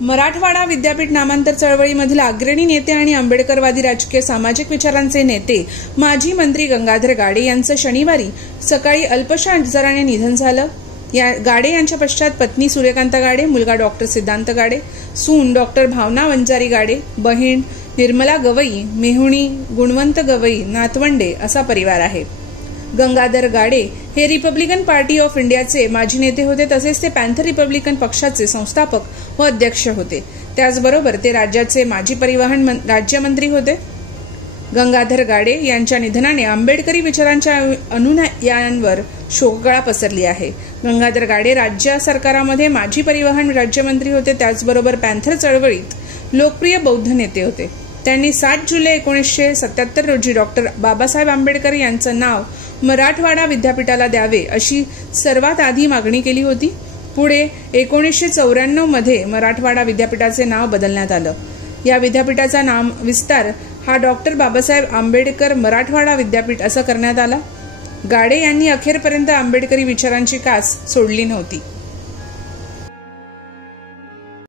मराठवाडा विद्यापीठ नामांतर चळवळीमधील अग्रणी नेते आणि आंबेडकरवादी राजकीय सामाजिक विचारांचे नेते माजी मंत्री गंगाधर गाडे यांचं शनिवारी सकाळी अल्पशा आजाराने निधन झालं। गाडे यांच्या पश्चात पत्नी सूर्यकांता गाडे, मुलगा डॉक्टर सिद्धांत गाडे, सून डॉक्टर भावना वंजारी गाडे, बहीण निर्मला गवई, मेहुणी गुणवंत गवई, नातवंडे असा परिवार आहे। गंगाधर गाडे हे रिपब्लिकन पार्टी ऑफ इंडियाचे माजी नेते होते, तसेच ते पॅन्थर रिपब्लिकन पक्षाचे संस्थापक व अध्यक्ष होते। त्याचबरोबर ते राज्याचे माजी परिवहन राज्यमंत्री होते। गंगाधर गाडे यांच्या निधनाने आंबेडकरी विचारांच्या अनुयायांवर शोककळा पसरली आहे। गंगाधर गाडे राज्य सरकारामध्ये माजी परिवहन राज्यमंत्री होते, त्याचबरोबर पॅन्थर चळवळीत लोकप्रिय बौद्ध नेते होते। त्यांनी 7 जुलै 1977 रोजी डॉक्टर बाबासाहेब आंबेडकर यांचं नाव मराठवाडा विद्यापीठाला द्यावे अशी सर्वात आधी मागणी केली होती। पुढे 1994 मध्ये मराठवाडा विद्यापीठाचे नाव बदलण्यात आलं। या विद्यापीठाचा नाम विस्तार हा डॉक्टर बाबासाहेब आंबेडकर मराठवाडा विद्यापीठ असं करण्यात आला। गाडे यांनी अखेरपर्यंत आंबेडकरी विचारांची कास सोडली नव्हती।